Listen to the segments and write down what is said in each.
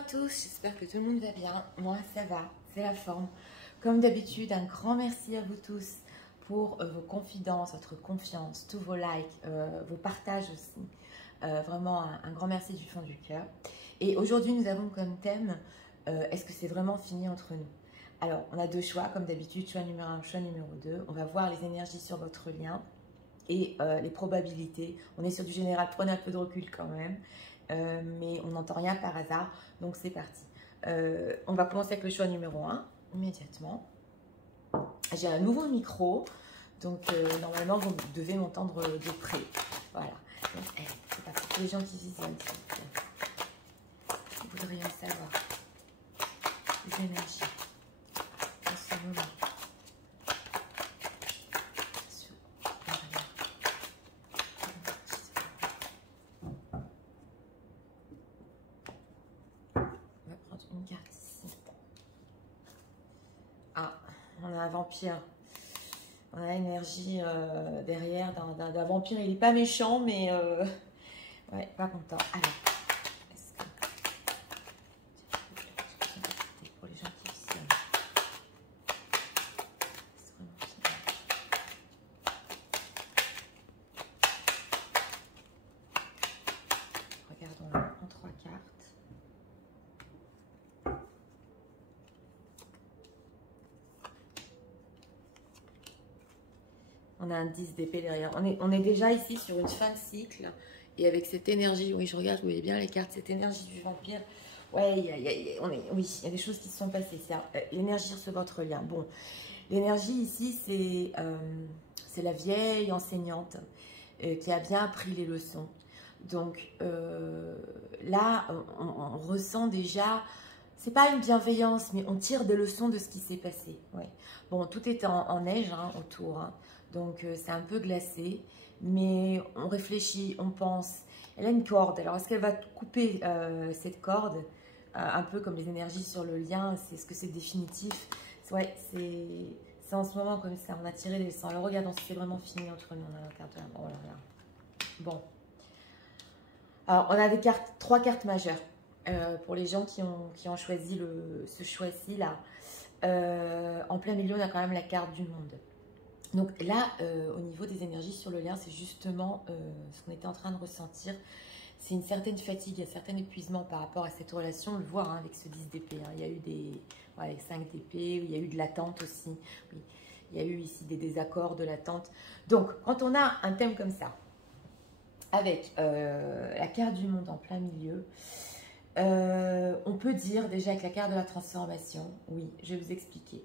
à tous, j'espère que tout le monde va bien. Moi ça va, c'est la forme. Comme d'habitude, un grand merci à vous tous pour vos confidences, votre confiance, tous vos likes, vos partages aussi. Vraiment un grand merci du fond du cœur. Et aujourd'hui nous avons comme thème, est-ce que c'est vraiment fini entre nous? Alors on a deux choix comme d'habitude, choix numéro 1, choix numéro 2. On va voir les énergies sur votre lien et les probabilités. On est sur du général, prenez un peu de recul quand même. Mais on n'entend rien par hasard, donc c'est parti. On va commencer avec le choix numéro 1, immédiatement. J'ai un nouveau micro, donc normalement vous devez m'entendre de près. Voilà, donc c'est parti pour les gens qui visionnent. Vous voudriez savoir les énergies en ce moment. Une carte ici. Ah, on a un vampire. On a l'énergie derrière d'un vampire. Il n'est pas méchant, mais ouais, pas content. Alors, est-ce que pour les gens qui visionnent, regardons en 3 cartes. On a un 10 d'épée derrière. On est déjà ici sur une fin de cycle. Et avec cette énergie, oui, je regarde, vous voyez bien les cartes, cette énergie du vampire. Ouais, oui, il y a des choses qui se sont passées. L'énergie sur votre lien. Bon, l'énergie ici, c'est la vieille enseignante qui a bien appris les leçons. Donc là, on ressent déjà... C'est pas une bienveillance, mais on tire des leçons de ce qui s'est passé. Ouais. Bon, tout est en neige autour. Donc, c'est un peu glacé, mais on réfléchit, on pense. Elle a une corde. Alors, est-ce qu'elle va couper cette corde un peu comme les énergies sur le lien? Est-ce que c'est définitif? Ouais, c'est en ce moment comme ça. On a tiré les leçons. Alors, regardons si c'est vraiment fini entre nous. On a la carte de la... Oh là là. Bon. Alors, on a des cartes, 3 cartes majeures pour les gens qui ont choisi ce choix-ci là. En plein milieu, on a quand même la carte du monde. Donc là, au niveau des énergies sur le lien, c'est justement ce qu'on était en train de ressentir. C'est une certaine fatigue, un certain épuisement par rapport à cette relation. On le voit avec ce 10 d'épée. Il y a eu des 5 d'épée, il y a eu de l'attente aussi. Oui, il y a eu ici des désaccords, de l'attente. Donc, quand on a un thème comme ça, avec la carte du monde en plein milieu, on peut dire déjà avec la carte de la transformation, oui, je vais vous expliquer,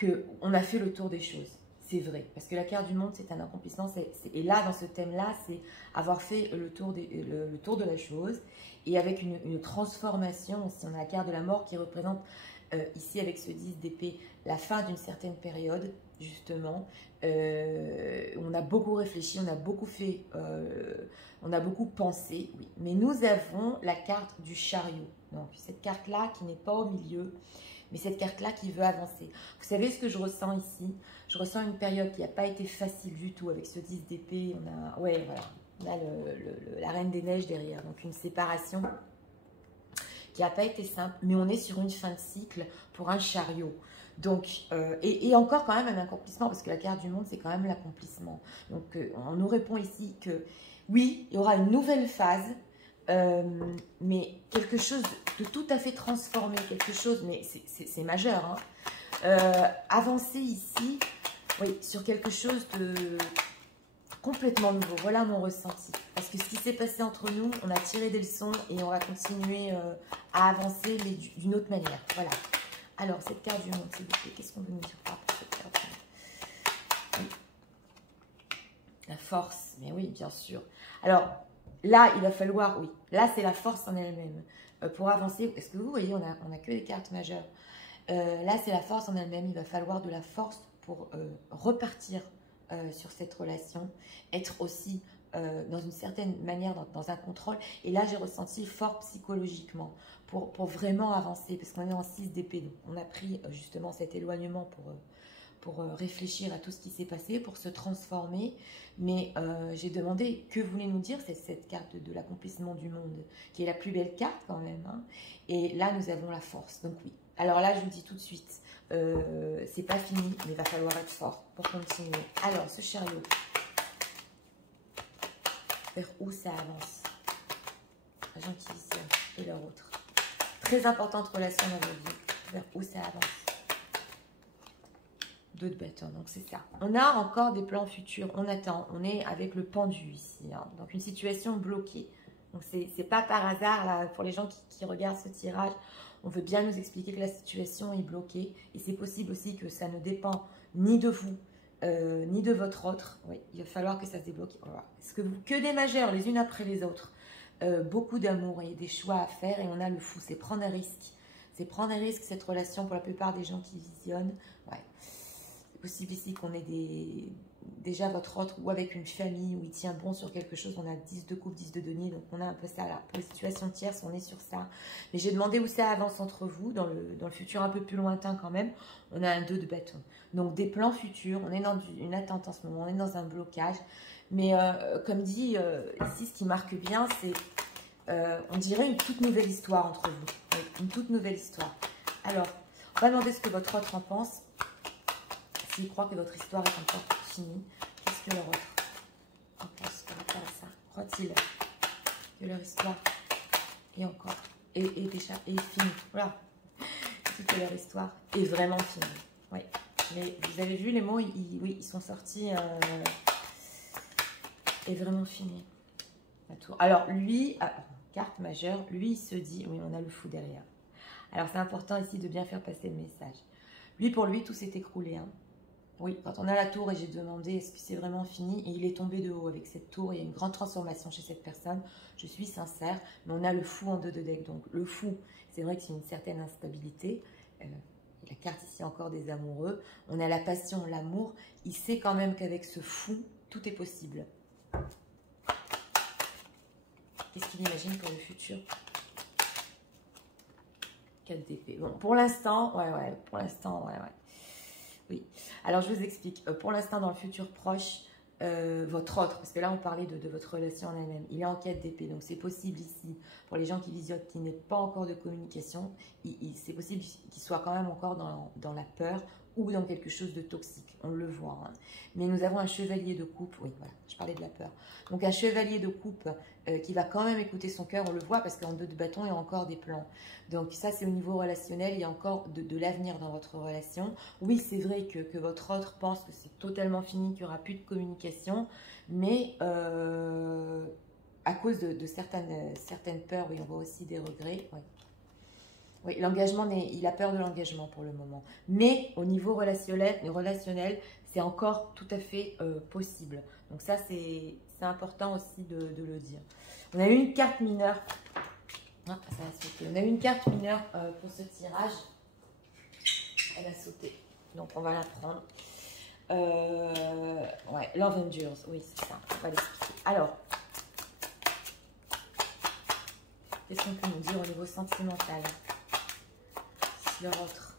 qu'on a fait le tour des choses. C'est vrai, parce que la carte du monde, c'est un accomplissement. Et là, dans ce thème-là, c'est avoir fait le tour de la chose. Et avec une transformation, aussi, on a la carte de la mort qui représente, ici, avec ce 10 d'épée, la fin d'une certaine période, justement. On a beaucoup réfléchi, on a beaucoup fait, on a beaucoup pensé, oui. Mais nous avons la carte du chariot. Donc, cette carte-là qui n'est pas au milieu, mais cette carte-là qui veut avancer. Vous savez ce que je ressens ici? Je ressens une période qui n'a pas été facile du tout avec ce 10 d'épée. Ouais, voilà, on a la Reine des Neiges derrière. Donc une séparation qui n'a pas été simple, mais on est sur une fin de cycle pour un chariot. Donc, et encore quand même un accomplissement, parce que la carte du monde, c'est quand même l'accomplissement. Donc on nous répond ici que oui, il y aura une nouvelle phase, mais quelque chose de tout à fait transformé, quelque chose, mais c'est majeur, avancer ici, oui, sur quelque chose de complètement nouveau. Voilà mon ressenti, parce que ce qui s'est passé entre nous, on a tiré des leçons et on va continuer à avancer, mais d'une autre manière. Voilà. Alors, cette carte du monde, s'il vous plaît, qu'est-ce qu'on veut nous dire par rapport à cette carte du monde? Oui. La force, mais oui, bien sûr. Alors, là, il va falloir, oui, là, c'est la force en elle-même. Pour avancer, est-ce que vous voyez, on a que des cartes majeures. Là, c'est la force en elle-même. Il va falloir de la force pour repartir sur cette relation. Être aussi, dans une certaine manière, dans un contrôle. Et là, j'ai ressenti fort psychologiquement pour vraiment avancer. Parce qu'on est en 6 d'épée. On a pris justement cet éloignement pour réfléchir à tout ce qui s'est passé, pour se transformer. Mais j'ai demandé, que voulez nous dire? C'est cette carte de l'accomplissement du monde, qui est la plus belle carte quand même. Hein. Et là, nous avons la force. Donc oui. Alors là, je vous dis tout de suite, c'est pas fini, mais il va falloir être fort pour continuer. Alors, ce chariot, vers où ça avance? Les gens qui visionnent et leur autre. Très importante relation dans votre vie. Vers où ça avance? De bâtons, donc c'est ça. On a encore des plans futurs, on attend, on est avec le pendu ici, hein. Donc une situation bloquée. Donc c'est pas par hasard, là, pour les gens qui regardent ce tirage, on veut bien nous expliquer que la situation est bloquée, et c'est possible aussi que ça ne dépend ni de vous, ni de votre autre. Oui, il va falloir que ça se débloque. Voilà. Que des majeurs, les unes après les autres, beaucoup d'amour et des choix à faire, et on a le fou, c'est prendre un risque. C'est prendre un risque, cette relation, pour la plupart des gens qui visionnent. Ouais. Possible ici qu'on ait déjà votre autre ou avec une famille où il tient bon sur quelque chose. On a 10 de coupe, 10 de denier, donc on a un peu ça là. Pour les situations tierces, on est sur ça. Mais j'ai demandé où ça avance entre vous, dans le futur un peu plus lointain quand même. On a un 2 de bâton. Donc des plans futurs, on est dans une attente en ce moment, on est dans un blocage. Mais comme dit ici, ce qui marque bien, c'est, on dirait une toute nouvelle histoire entre vous. Oui, une toute nouvelle histoire. Alors, on va demander ce que votre autre en pense. S'ils croient que votre histoire est encore finie, qu'est-ce que leur autre en pense par rapport à ça? Croient-ils que leur histoire est encore, est déjà finie? Voilà. Que leur histoire est vraiment finie. Oui. Mais vous avez vu les mots, oui, ils sont sortis. Est vraiment fini. Alors lui, carte majeure, lui il se dit, oui, on a le fou derrière. Alors c'est important ici de bien faire passer le message. Lui, pour lui, tout s'est écroulé. Hein. Oui, quand on a la tour et j'ai demandé est-ce que c'est vraiment fini, et il est tombé de haut avec cette tour, il y a une grande transformation chez cette personne, je suis sincère, mais on a le fou en 2 de deck, donc le fou, c'est vrai que c'est une certaine instabilité, la carte ici encore des amoureux, on a la passion, l'amour, il sait quand même qu'avec ce fou, tout est possible. Qu'est-ce qu'il imagine pour le futur? 4 d'épée. Bon, pour l'instant, pour l'instant, oui. Alors, je vous explique. Pour l'instant, dans le futur proche, votre autre, parce que là, on parlait de votre relation en elle-même, il est en quête d'épée. Donc, c'est possible ici, pour les gens qui visionnent, qu'il n'ait pas encore de communication, c'est possible qu'il soit quand même encore dans la peur ou dans quelque chose de toxique. On le voit. Hein. Mais nous avons un chevalier de coupe. Oui, voilà, je parlais de la peur. Donc, un chevalier de coupe qui va quand même écouter son cœur. On le voit parce qu'en 2 de bâton, il y a encore des plans. Donc, ça, c'est au niveau relationnel. Il y a encore de l'avenir dans votre relation. Oui, c'est vrai que votre autre pense que c'est totalement fini, qu'il n'y aura plus de communication. Mais à cause de certaines peurs, oui, on voit aussi des regrets. Oui. Oui, l'engagement, il a peur de l'engagement pour le moment. Mais au niveau relationnel, c'est encore tout à fait possible. Donc ça, c'est important aussi de le dire. On a eu une carte mineure. Ah, ça a sauté. On a eu une carte mineure pour ce tirage. Elle a sauté. Donc on va la prendre. Ouais, Love Endures. Oui, c'est ça. On va l'expliquer. Alors, qu'est-ce qu'on peut nous dire au niveau sentimental? Leur autre.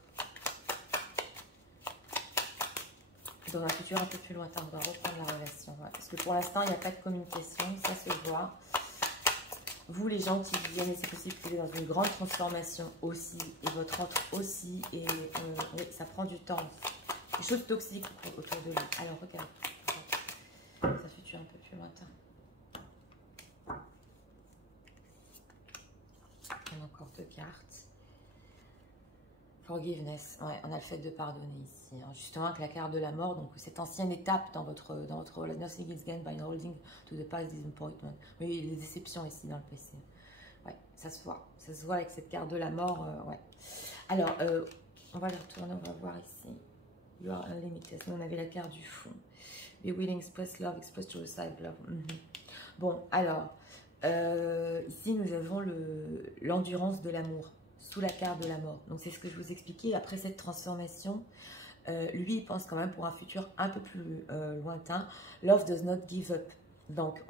Dans un futur un peu plus lointain, on va reprendre la relation. Ouais. Parce que pour l'instant, il n'y a pas de communication, ça se voit. Vous, les gens qui viennent, c'est possible que vous êtes dans une grande transformation aussi, et votre autre aussi, et oui, ça prend du temps. Des choses toxiques autour de lui. Alors, regarde. Ça futur un peu plus lointain. On a encore 2 cartes. Forgiveness, ouais, on a le fait de pardonner ici, hein. Justement avec la carte de la mort, donc cette ancienne étape dans votre relation, nothing is gained by holding to the past disappointment. Oui, il y a des déceptions ici dans le PC. Ouais, ça se voit avec cette carte de la mort, ouais. Alors, on va le retourner, on va voir ici. You are unlimited. Nous, on avait la carte du fond. Be willing, express love, express to receive love. Bon, alors, ici, nous avons l'endurance de l'amour. Sous la carte de la mort. Donc c'est ce que je vous expliquais. Après cette transformation, lui il pense quand même pour un futur un peu plus lointain. Love does not give up. Donc,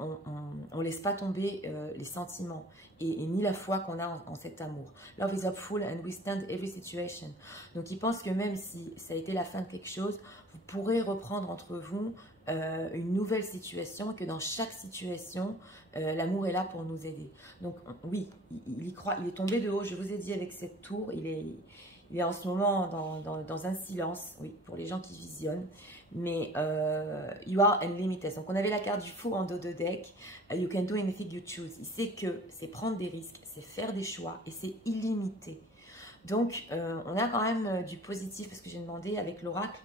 on laisse pas tomber les sentiments et ni la foi qu'on a en cet amour. Love is hopeful and withstand every situation. Donc, il pense que même si ça a été la fin de quelque chose, vous pourrez reprendre entre vous une nouvelle situation, que dans chaque situation, l'amour est là pour nous aider. Donc, oui, il y croit. Il est tombé de haut, je vous ai dit, avec cette tour. Il est en ce moment dans un silence, oui, pour les gens qui visionnent. Mais you are unlimited. Donc on avait la carte du fou en dos de deck. You can do anything you choose. Il sait que c'est prendre des risques, c'est faire des choix et c'est illimité. Donc on a quand même du positif parce que j'ai demandé avec l'oracle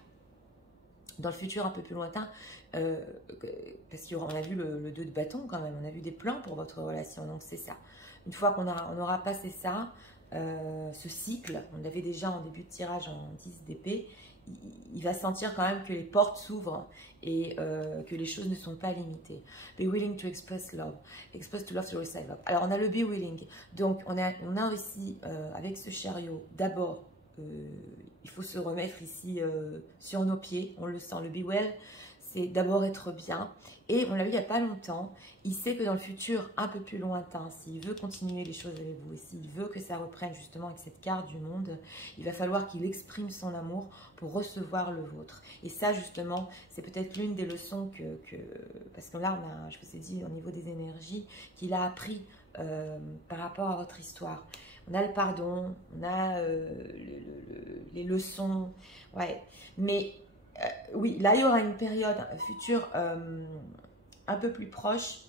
dans le futur un peu plus lointain, parce qu'on a vu le 2 de bâton quand même, on a vu des plans pour votre relation, donc c'est ça. Une fois qu'on aura passé ça, ce cycle, on l'avait déjà en début de tirage en 10 d'épée, il va sentir quand même que les portes s'ouvrent et que les choses ne sont pas limitées. Be willing to express love. Express to love to receive love. Alors, on a le be willing. Donc, on a aussi, avec ce chariot, d'abord, il faut se remettre ici sur nos pieds. On le sent. Le be well, c'est d'abord être bien. Et on l'a vu il n'y a pas longtemps, il sait que dans le futur un peu plus lointain, s'il veut continuer les choses avec vous, et s'il veut que ça reprenne justement avec cette carte du monde, il va falloir qu'il exprime son amour pour recevoir le vôtre. Et ça justement, c'est peut-être l'une des leçons parce que là, je vous ai dit au niveau des énergies, qu'il a appris par rapport à votre histoire. On a le pardon, on a les leçons, ouais, mais... oui, là, il y aura une période future un peu plus proche.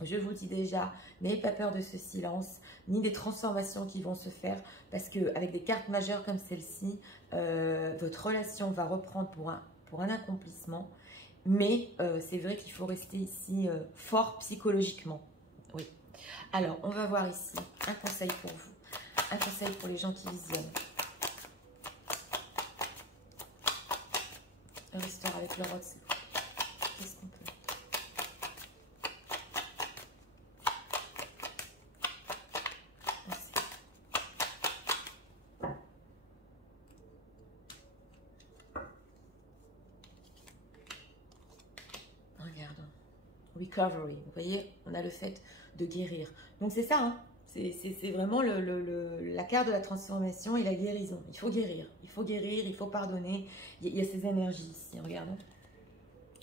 Je vous dis déjà, n'ayez pas peur de ce silence, ni des transformations qui vont se faire, parce qu'avec des cartes majeures comme celle-ci, votre relation va reprendre pour un accomplissement. Mais c'est vrai qu'il faut rester ici fort psychologiquement. Oui. Alors, on va voir ici un conseil pour vous, un conseil pour les gens qui visionnent. Le restore avec le rod, c'est qu'est-ce qu'on peut? Regardons. Recovery. Vous voyez, on a le fait de guérir. Donc c'est ça, hein. C'est vraiment la carte de la transformation et la guérison. Il faut guérir, il faut pardonner. Il y a ces énergies ici, regardons.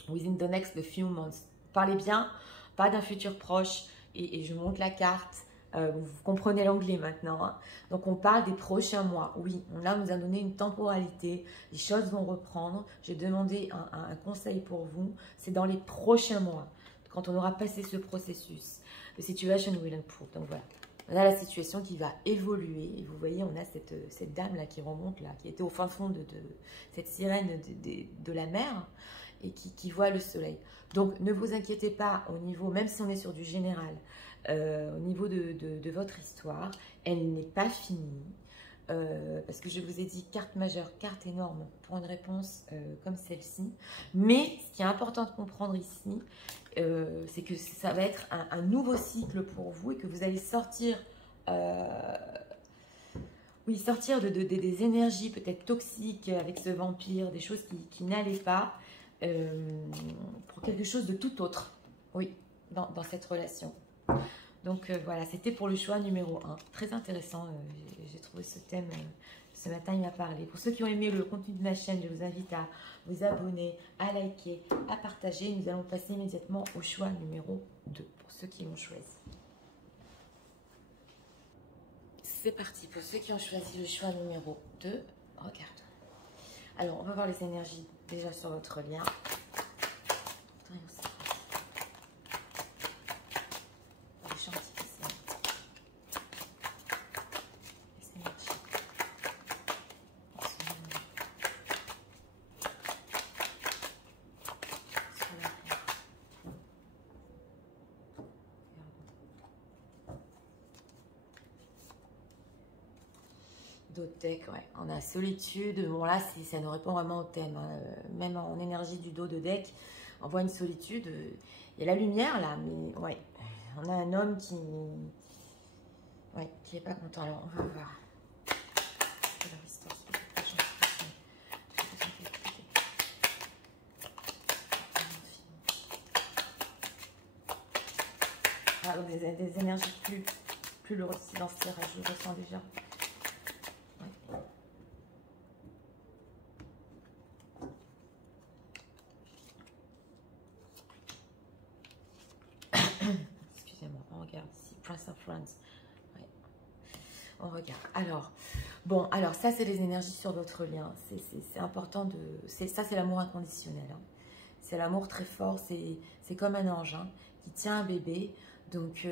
Within the next few months. Parlez bien, pas d'un futur proche. Et je montre la carte. Vous comprenez l'anglais maintenant. Hein. Donc on parle des prochains mois. Oui, là on nous a donné une temporalité. Les choses vont reprendre. J'ai demandé un conseil pour vous. C'est dans les prochains mois. Quand on aura passé ce processus. The situation will improve. Donc voilà. On a la situation qui va évoluer. Et vous voyez, on a cette dame-là qui remonte, là, qui était au fin fond de cette sirène de la mer et qui voit le soleil. Donc, ne vous inquiétez pas au niveau, même si on est sur du général, au niveau de votre histoire, elle n'est pas finie. Parce que je vous ai dit carte majeure, carte énorme pour une réponse comme celle-ci. Mais ce qui est important de comprendre ici, c'est que ça va être un nouveau cycle pour vous et que vous allez sortir, oui, sortir des énergies peut-être toxiques avec ce vampire, des choses qui n'allaient pas, pour quelque chose de tout autre, oui, dans cette relation. Donc voilà, c'était pour le choix numéro 1. Très intéressant, j'ai trouvé ce thème, ce matin il m'a parlé. Pour ceux qui ont aimé le contenu de ma chaîne, je vous invite à vous abonner, à liker, à partager. Nous allons passer immédiatement au choix numéro 2, pour ceux qui l'ont choisi. C'est parti, pour ceux qui ont choisi le choix numéro 2, regardons. Alors, on va voir les énergies déjà sur votre lien. D'autres decks, ouais. On a solitude. Bon, là, ça nous répond vraiment au thème. Hein. Même en énergie du dos de deck, on voit une solitude. Il y a la lumière, là, mais ouais. On a un homme qui est pas content. Alors, on va voir. des énergies plus lourdes ici dans ce tirage, je le ressens déjà. Ouais. Excusez-moi, on regarde ici, Prince of Wands. Ouais. On regarde. Alors, bon, alors ça, c'est les énergies sur votre lien. C'est important de... Ça, c'est l'amour inconditionnel. Hein. C'est l'amour très fort. C'est comme un ange hein, qui tient un bébé. Donc,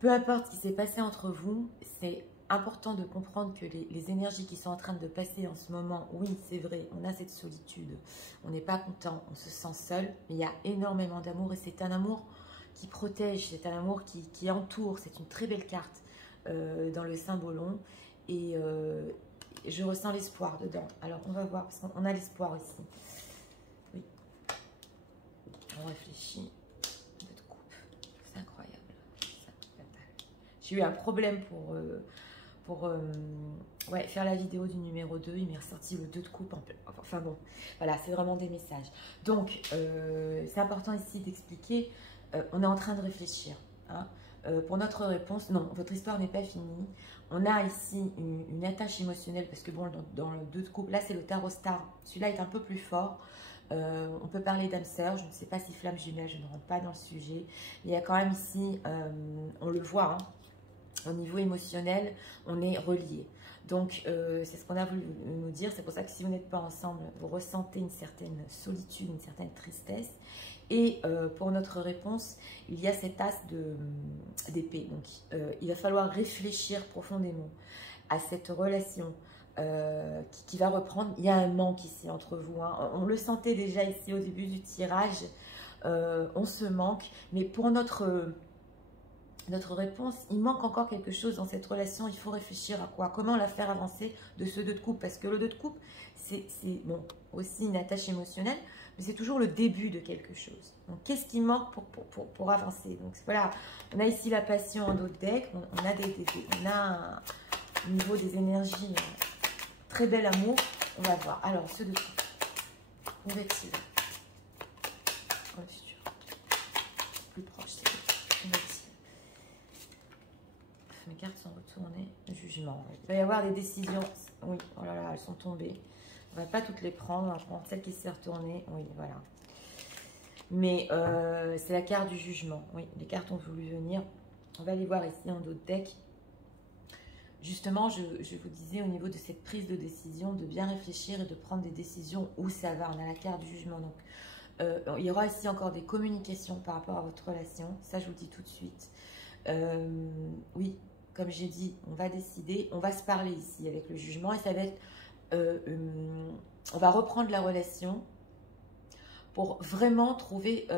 peu importe ce qui s'est passé entre vous, c'est important de comprendre que les énergies qui sont en train de passer en ce moment, oui, c'est vrai, on a cette solitude. On n'est pas content, on se sent seul. Mais il y a énormément d'amour et c'est un amour qui protège. C'est un amour qui entoure. C'est une très belle carte. Dans le symbolon et je ressens l'espoir dedans. Alors on va voir parce qu'on a l'espoir ici. Oui. On réfléchit. De coupe. C'est incroyable. J'ai eu un problème pour ouais, faire la vidéo du numéro 2. Il m'est ressorti le 2 de coupe. Enfin bon, voilà, c'est vraiment des messages. Donc c'est important ici d'expliquer. On est en train de réfléchir. Hein. Pour notre réponse, non, votre histoire n'est pas finie. On a ici une attache émotionnelle parce que bon, dans le 2 de coupe, là c'est le tarot star. Celui-là est un peu plus fort. On peut parler d'âme sœur. Je ne sais pas si flamme jumelle, je ne rentre pas dans le sujet. Il y a quand même ici, on le voit, hein, au niveau émotionnel, on est reliés. Donc, c'est ce qu'on a voulu nous dire. C'est pour ça que si vous n'êtes pas ensemble, vous ressentez une certaine solitude, une certaine tristesse. Et pour notre réponse, il y a cet as d'épée. Donc, il va falloir réfléchir profondément à cette relation qui va reprendre. Il y a un manque ici entre vous. Hein. On le sentait déjà ici au début du tirage. On se manque. Mais pour notre réponse, il manque encore quelque chose dans cette relation. Il faut réfléchir à quoi? Comment la faire avancer de ce 2 de coupe? Parce que le 2 de coupe, c'est bon, aussi une attache émotionnelle, mais c'est toujours le début de quelque chose. Donc, qu'est-ce qui manque pour avancer? Donc, voilà, on a ici la passion en d'autres decks. On a au niveau des énergies, très bel amour. On va voir. Alors, ce 2 de coupe, où va-t-il dans le futur? Plus proche, c'est où va-t-il? Mes cartes sont retournées. Jugement. Il va y avoir des décisions. Oui, oh là là, elles sont tombées. On ne va pas toutes les prendre. On va prendre celle qui s'est retournée. Oui, voilà. Mais c'est la carte du jugement. Oui, les cartes ont voulu venir. On va les voir ici en d'autres decks. Justement, je vous disais au niveau de cette prise de décision, de bien réfléchir et de prendre des décisions où ça va. On a la carte du jugement. Donc, il y aura ici encore des communications par rapport à votre relation. Ça, je vous le dis tout de suite. Oui. Comme j'ai dit, on va décider, on va se parler ici avec le jugement et ça va être, on va reprendre la relation pour vraiment trouver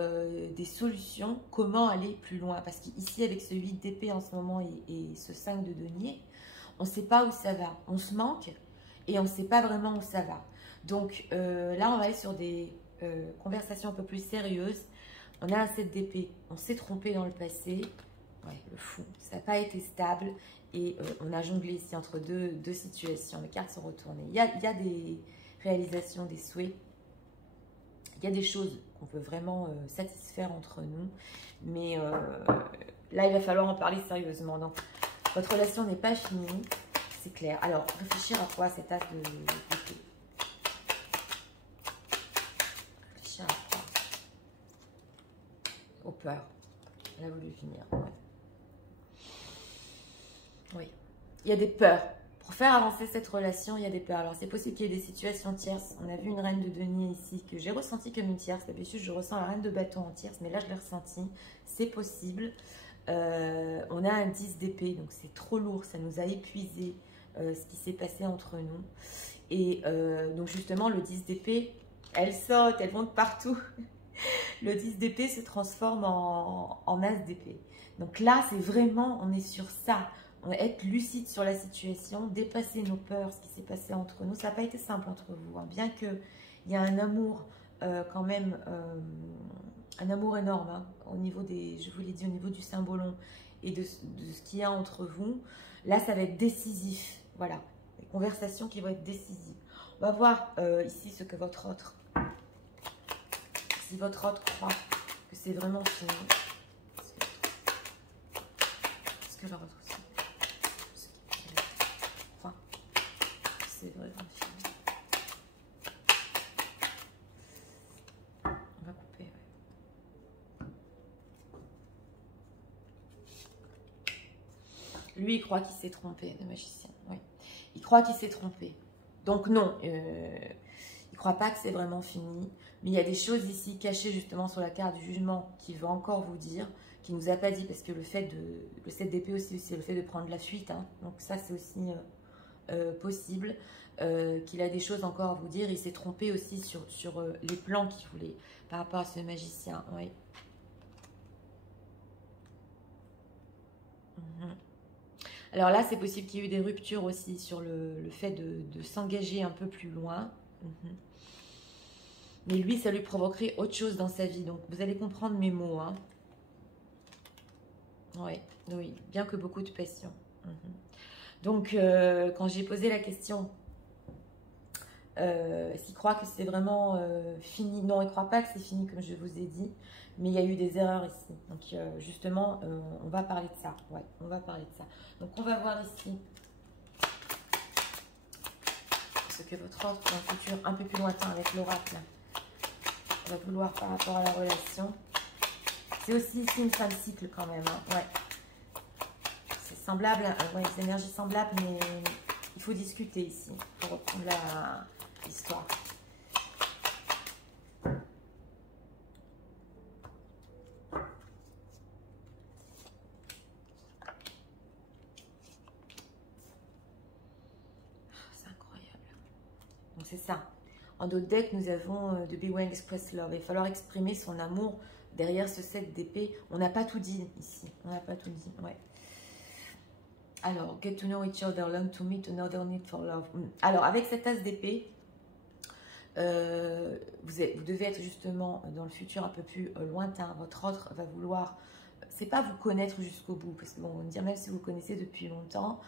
des solutions, comment aller plus loin. Parce qu'ici, avec ce 8 d'épée en ce moment et ce 5 de denier, on ne sait pas où ça va. On se manque et on ne sait pas vraiment où ça va. Donc là, on va aller sur des conversations un peu plus sérieuses. On a un 7 d'épée, on s'est trompé dans le passé. Ouais, le fou, ça n'a pas été stable et on a jonglé ici entre deux situations. Les cartes sont retournées. Il y a des réalisations, des souhaits. Il y a des choses qu'on peut vraiment satisfaire entre nous. Mais là, il va falloir en parler sérieusement. Donc, votre relation n'est pas finie, c'est clair. Alors, réfléchir à quoi cet as d'épée? Réfléchir à quoi? Aux peurs. Elle a voulu finir. Ouais. Oui, il y a des peurs. Pour faire avancer cette relation, il y a des peurs. Alors, c'est possible qu'il y ait des situations tierces. On a vu une reine de denier ici que j'ai ressentie comme une tierce. D'habitude, je ressens la reine de bâton en tierce, mais là, je l'ai ressentie. C'est possible. On a un 10 d'épée, donc c'est trop lourd. Ça nous a épuisé ce qui s'est passé entre nous. Et donc, justement, le 10 d'épée, elles sautent, elles vont de partout. Le 10 d'épée se transforme en as d'épée. Donc là, c'est vraiment, on est sur ça. On va être lucide sur la situation, dépasser nos peurs, ce qui s'est passé entre nous. Ça n'a pas été simple entre vous, hein. Bien qu'il y a un amour quand même, un amour énorme hein, au niveau des, je vous l'ai dit, au niveau du symbolon et de ce qu'il y a entre vous. Là, ça va être décisif. Voilà, des conversations qui vont être décisives. On va voir ici ce que votre autre, si votre autre croit que c'est vraiment fini. que leur autre aussi. C'est vrai dans le film. On va couper. Ouais. Lui, il croit qu'il s'est trompé, le magicien. Oui. Il croit qu'il s'est trompé. Donc non, il ne croit pas que c'est vraiment fini. Mais il y a des choses ici cachées justement sur la carte du jugement qu'il veut encore vous dire, qu'il ne nous a pas dit, parce que le 7 d'épée aussi, c'est le fait de prendre la fuite. Hein. Donc ça, c'est aussi possible. Qu'il a des choses encore à vous dire. Il s'est trompé aussi sur les plans qu'il voulait par rapport à ce magicien. Oui. Alors là, c'est possible qu'il y ait eu des ruptures aussi sur le fait de s'engager un peu plus loin. Mais lui, ça lui provoquerait autre chose dans sa vie. Donc, vous allez comprendre mes mots. Hein. Oui, oui, bien que beaucoup de passion. Donc, quand j'ai posé la question, s'il croit que c'est vraiment fini, non, il ne croit pas que c'est fini, comme je vous ai dit, mais il y a eu des erreurs ici. Donc, justement, on va parler de ça. Ouais, on va parler de ça. Donc, on va voir ici ce que votre autre dans le futur, un peu plus lointain avec l'oracle, va vouloir par rapport à la relation. C'est aussi ici une fin de cycle quand même. Hein. Ouais. C'est semblable, ouais, des énergies semblables, mais il faut discuter ici pour reprendre l'histoire. C'est incroyable. Donc c'est ça. En d'autres decks, nous avons de Be Willing Express Love. Il va falloir exprimer son amour derrière ce 7 d'épée. On n'a pas tout dit ici. On n'a pas tout dit. Ouais. Alors, get to know each other, learn to meet another need for love. Alors, avec cet as d'épée, vous devez être justement dans le futur un peu plus lointain. Votre autre va vouloir, c'est pas vous connaître jusqu'au bout, parce que bon, on va dire même si vous connaissez depuis longtemps,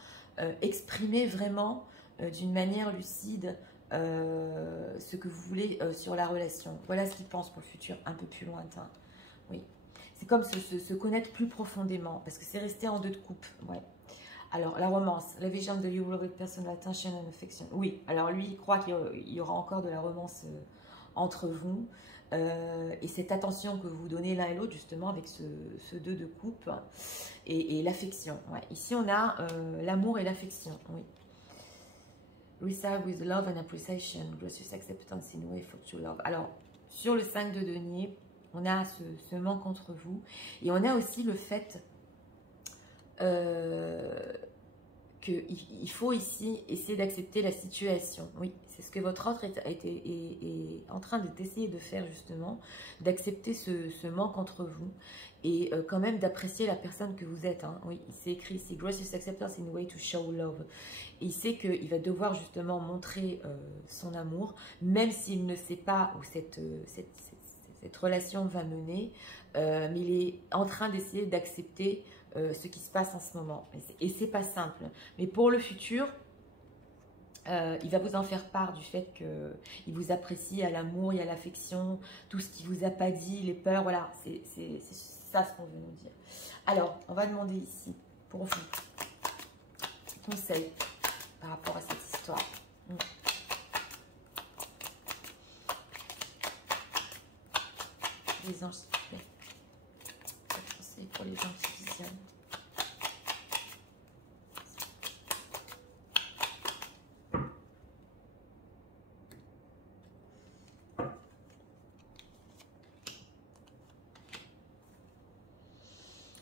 exprimer vraiment d'une manière lucide ce que vous voulez sur la relation. Voilà ce qu'il pense pour le futur un peu plus lointain. Oui, c'est comme se connaître plus profondément, parce que c'est resté en 2 de coupe. Ouais. Alors, la romance, la vision de you will personal attention and affection. Oui, alors lui, il croit qu'il y aura encore de la romance entre vous. Et cette attention que vous donnez l'un et l'autre, justement, avec ce 2 de coupe et l'affection. Ouais. Ici, on a l'amour et l'affection. Oui. Receive with love and appreciation. Gracious acceptance in way for true love. Alors, sur le 5 de denier, on a ce manque entre vous. Et on a aussi le fait qu'il faut ici essayer d'accepter la situation. Oui, c'est ce que votre autre est en train d'essayer de faire justement, d'accepter ce manque entre vous et quand même d'apprécier la personne que vous êtes. Hein. Oui, c'est écrit ici, gracious acceptance in a way to show love. Et il sait qu'il va devoir justement montrer son amour, même s'il ne sait pas où cette relation va mener, mais il est en train d'essayer d'accepter ce qui se passe en ce moment. Et c'est pas simple. Mais pour le futur, il va vous en faire part du fait qu'il vous apprécie à l'amour et à l'affection, tout ce qu'il vous a pas dit, les peurs, voilà, c'est ça ce qu'on veut nous dire. Alors, on va demander ici, pour vous, conseil par rapport à cette histoire. Les anges, s'il vous plaît. Conseil pour les gens qui visionnent.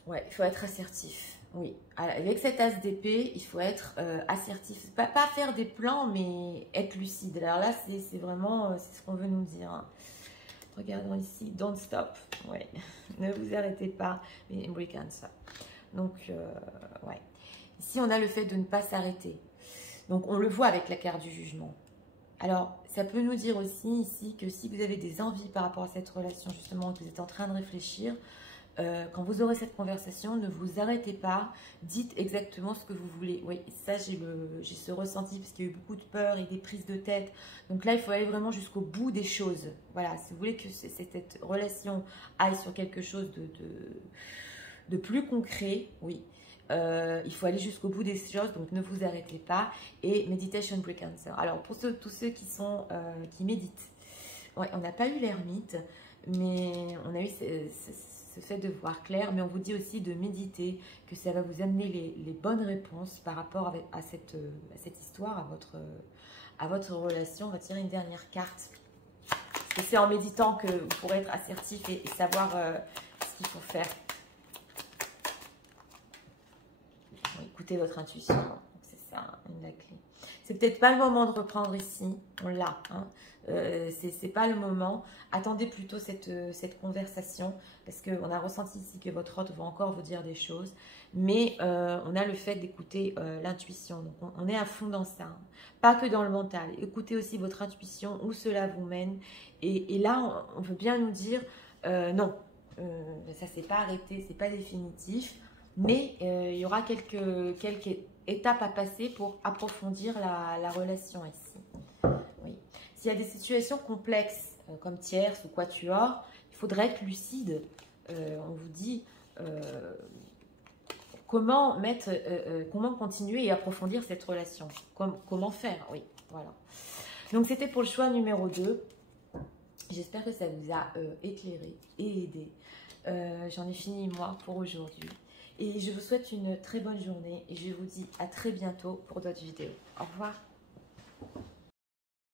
Ouais, il faut être assertif. Oui, avec cet as d'épée, il faut être assertif. Pas faire des plans, mais être lucide. Alors là, c'est vraiment c'est ce qu'on veut nous dire. Hein. Regardons ici, don't stop. Ouais, ne vous arrêtez pas. Mais we can't stop. Donc, ouais. Ici, on a le fait de ne pas s'arrêter. Donc, on le voit avec la carte du jugement. Alors, ça peut nous dire aussi ici que si vous avez des envies par rapport à cette relation, justement, que vous êtes en train de réfléchir, quand vous aurez cette conversation, ne vous arrêtez pas, dites exactement ce que vous voulez. Oui, ça j'ai ce ressenti parce qu'il y a eu beaucoup de peur et des prises de tête. Donc là, il faut aller vraiment jusqu'au bout des choses. Voilà, si vous voulez que cette relation aille sur quelque chose de plus concret, oui. il faut aller jusqu'au bout des choses, donc ne vous arrêtez pas. Et Meditation Pre-Cancer. Alors, pour tous ceux qui méditent, ouais, on n'a pas eu l'ermite, mais on a eu ce fait de voir clair, mais on vous dit aussi de méditer, que ça va vous amener les bonnes réponses par rapport à cette histoire, à votre relation. On va tirer une dernière carte. Parce que c'est en méditant que vous pourrez être assertif et savoir ce qu'il faut faire. Bon, écoutez votre intuition, c'est ça, la clé. C'est peut-être pas le moment de reprendre ici, on l'a, hein. C'est pas le moment. Attendez plutôt cette conversation, parce qu'on a ressenti ici que votre hôte va encore vous dire des choses, mais on a le fait d'écouter l'intuition, donc on est à fond dans ça, hein. Pas que dans le mental, écoutez aussi votre intuition, où cela vous mène, et là on veut bien nous dire non, ça s'est pas arrêté, c'est pas définitif, mais il y aura quelques étapes à passer pour approfondir la relation ici. Oui. S'il y a des situations complexes, comme tierce ou quatuor, il faudrait être lucide. On vous dit comment continuer et approfondir cette relation. Comment faire, oui, voilà. Donc, c'était pour le choix numéro 2. J'espère que ça vous a éclairé et aidé. J'en ai fini, moi, pour aujourd'hui. Et je vous souhaite une très bonne journée et je vous dis à très bientôt pour d'autres vidéos. Au revoir.